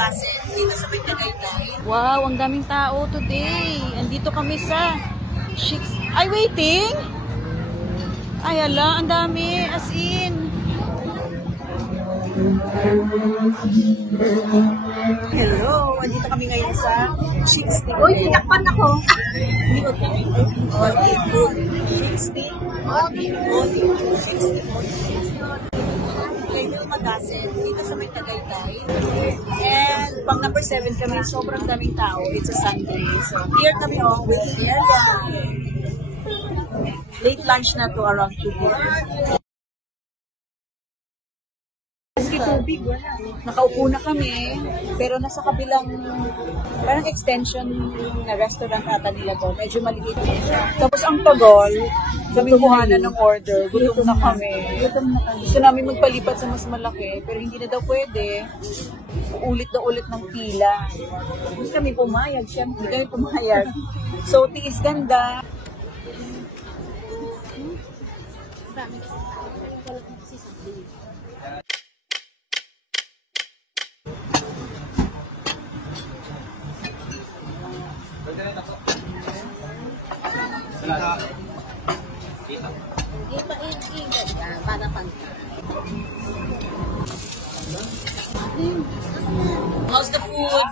Magasin, dito sa may Tagaytay. Wow, ang daming tao today. Andito kami sa Chicks. Ay, waiting! Ay, ala, ang dami. As in. Hello! Andito kami ngayon sa Chicks. Uy, tinakpan ako! Hindi ko tayo. Chicks. Magasin, dito sa may Tagaytay. And pang number 7 kami, sobrang daming tao. It's a Sunday. So here kami with Elia. Late lunch na to, around 2 p.m. Tubig, wala. Nakaupo na kami, pero nasa kabilang parang extension na restaurant ata nila to. Medyo maliit. Tapos ang tagal, kami kuhanan ng order. Gutom na kami. Gusto namin magpalipat sa mas malaki, pero hindi na daw pwede. Ulit na ulit ng pila. Hindi kami pumayag, syempre. Hindi kami pumayag. So, tiis ganda. How's the food?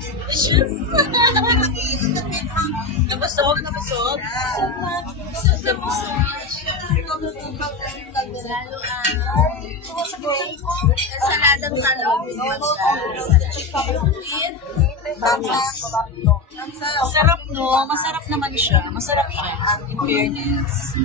Delicious. Nabusog? Nabusog? Saladang talong. Masarap, no? Masarap naman siya. Masarap siya, in fairness.